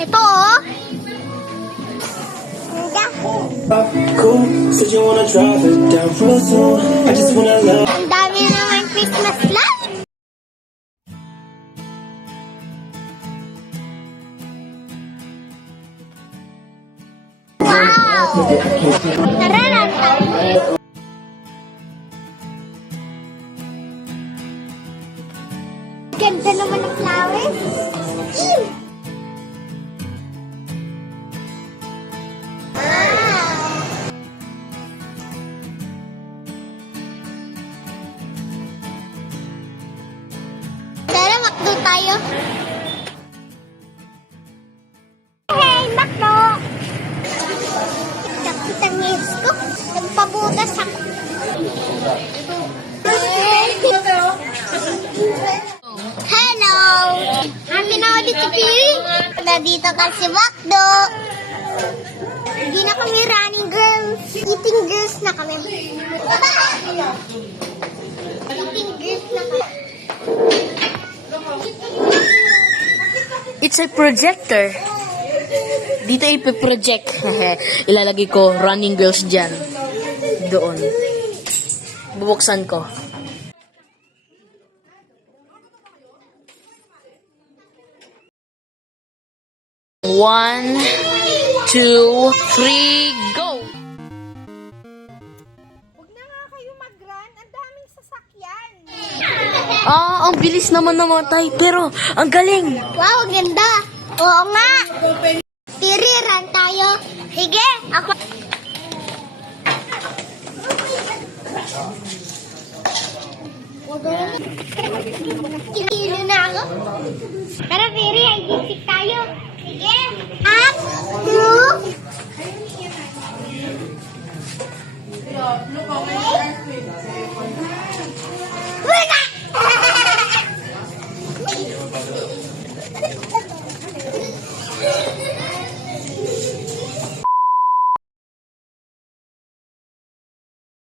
Ito, oh. Cool, said you wanna drive it down real soon. I just wanna love. Ang dami na naman Christmas lights. Wow! Tara lang tayo. Ganda naman ng flowers. Tara, McDo tayo. Hey, McDo! Sakit ang lips ko. Nagpabutas ako. Hello! Akin na ulit si Piri. Nandito ka si McDo. Hindi na kami running girls. Eating girls na kami. Eating girls na kami. It's a projector. Dito ipiproject. Ilalagay ko running girls dyan. Doon. Bubuksan ko. 1, 2, 3, go! Huwag na nga kayo mag-run. Ang daming sasakyan. Ang bilis naman namatay. Pero, ang galing. Wow, ganda. Oo nga. Piri, run tayo. Sige, ako. Kinilo na ako. Tara, Piri, ay gisik tayo. Sige. Up, 2. Wala!